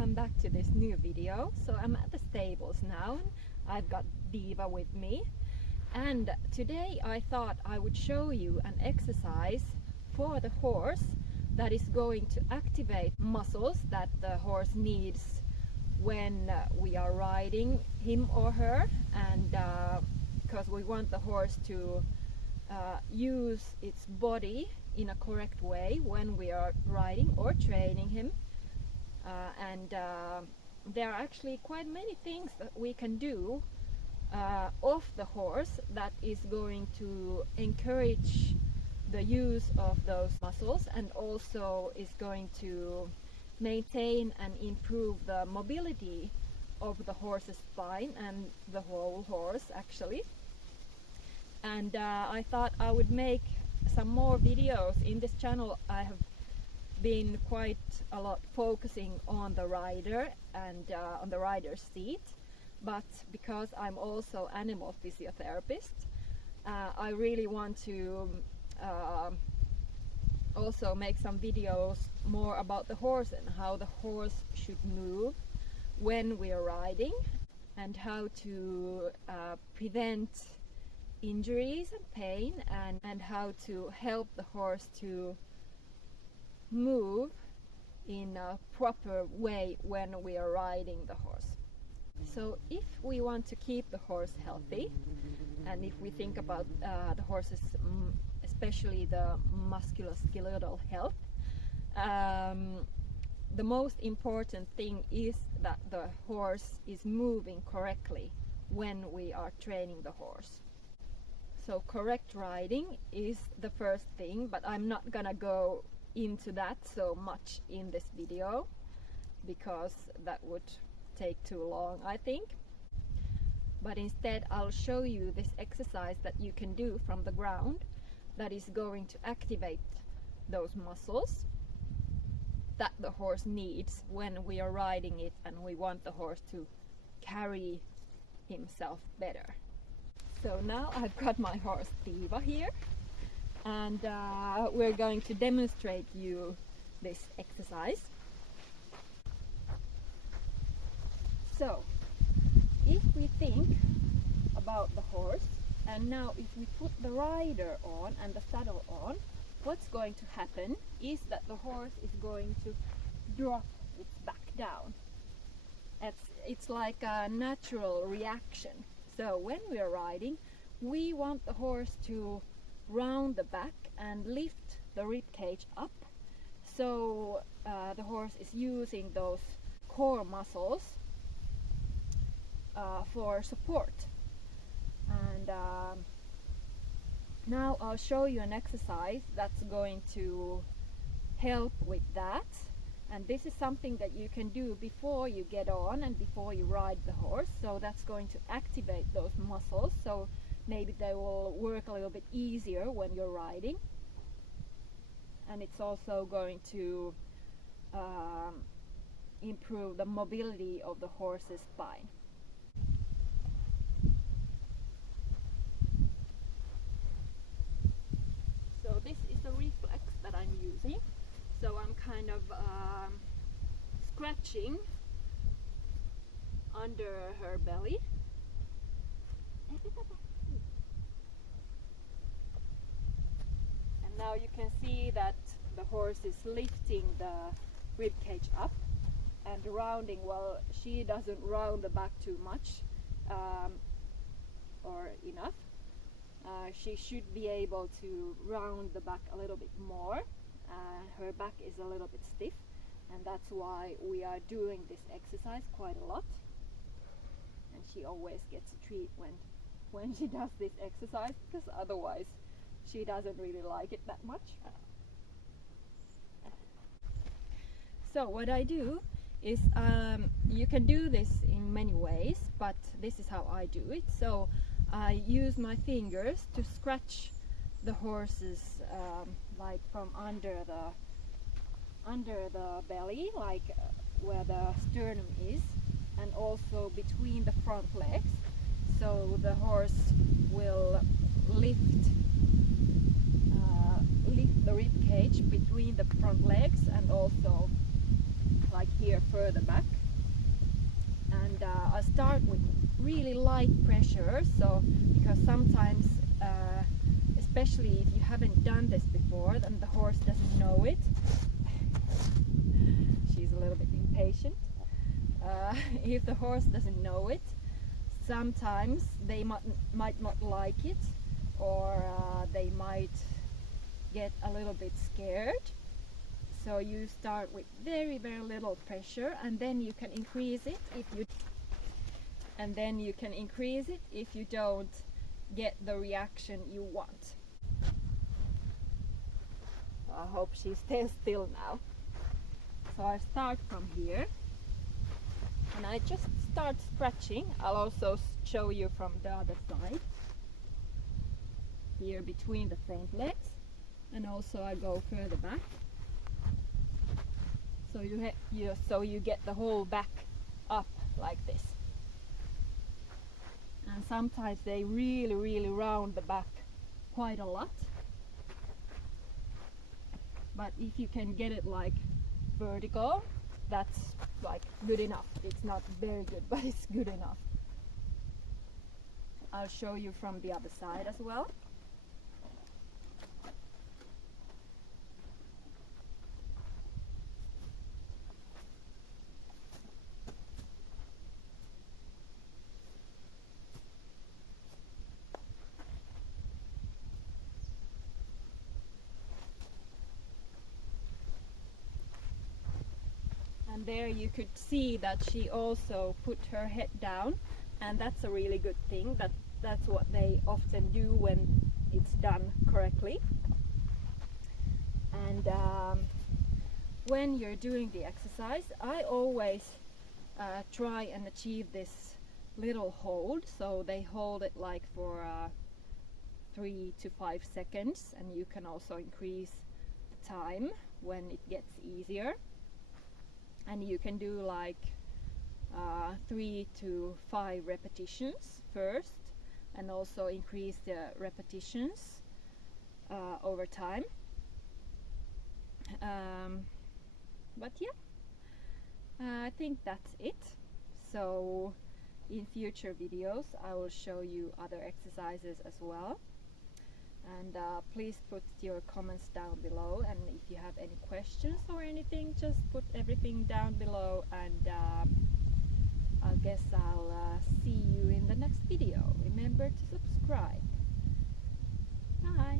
welcome back to this new video. So I'm at the stables now. I've got Diva with me, and today I thought I would show you an exercise for the horse that is going to activate muscles that the horse needs when we are riding him or her, and because we want the horse to use its body in a correct way when we are riding or training him. There are actually quite many things that we can do off the horse that is going to encourage the use of those muscles, and also is going to maintain and improve the mobility of the horse's spine and the whole horse actually. And I thought I would make some more videos in this channel. I have been quite a lot focusing on the rider and on the rider's seat, but because I'm also animal physiotherapist, I really want to also make some videos more about the horse and how the horse should move when we are riding, and how to prevent injuries and pain, and how to help the horse to move in a proper way when we are riding the horse. So if we want to keep the horse healthy, and if we think about the horse's especially the musculoskeletal health, the most important thing is that the horse is moving correctly when we are training the horse. So correct riding is the first thing, but I'm not gonna go into that so much in this video because that would take too long, I think. But instead I'll show you this exercise that you can do from the ground that is going to activate those muscles that the horse needs when we are riding it and we want the horse to carry himself better. So now I've got my horse Diva here, and we're going to demonstrate you this exercise. So if we think about the horse, and now if we put the rider on and the saddle on, what's going to happen is that the horse is going to drop its back down. It's like a natural reaction. So when we are riding, we want the horse to round the back and lift the rib cage up, so the horse is using those core muscles for support. And now I'll show you an exercise that's going to help with that. And this is something that you can do before you get on and before you ride the horse. So that's going to activate those muscles, so maybe they will work a little bit easier when you're riding. And it's also going to improve the mobility of the horse's spine. So this is a reflex that I'm using. So I'm kind of scratching under her belly. And now you can see that the horse is lifting the rib cage up and rounding. Well, she doesn't round the back too much or enough. She should be able to round the back a little bit more. Her back is a little bit stiff, and that's why we are doing this exercise quite a lot. And she always gets a treat when she does this exercise, because otherwise she doesn't really like it that much. So what I do is, you can do this in many ways, but this is how I do it. So I use my fingers to scratch the horse's like from under the belly, like where the sternum is, and also between the front legs, so the horse will lift the rib cage between the front legs, and also like here further back. And I start with really light pressure, so because sometimes especially if you haven't done this before, then the horse doesn't know it. She's a little bit impatient. If the horse doesn't know it, sometimes they might not like it, or they might get a little bit scared. So you start with very, very little pressure, and then you can increase it if you don't get the reaction you want. I hope she stays still now. So I start from here, and I just start stretching. I'll also show you from the other side, here between the front legs, and also I go further back. So you get the whole back up like this. And sometimes they really, really round the back quite a lot. But if you can get it like vertical, that's like good enough. It's not very good, but it's good enough. I'll show you from the other side as well. And there you could see that she also put her head down, and that's a really good thing. That's what they often do when it's done correctly. And when you're doing the exercise, I always try and achieve this little hold. So they hold it like for 3 to 5 seconds, and you can also increase the time when it gets easier. And you can do like 3 to 5 repetitions first, and also increase the repetitions over time. But yeah, I think that's it. So in future videos I will show you other exercises as well. And please put your comments down below, and if you have any questions or anything, just put everything down below, and I guess I'll see you in the next video. Remember to subscribe. Bye!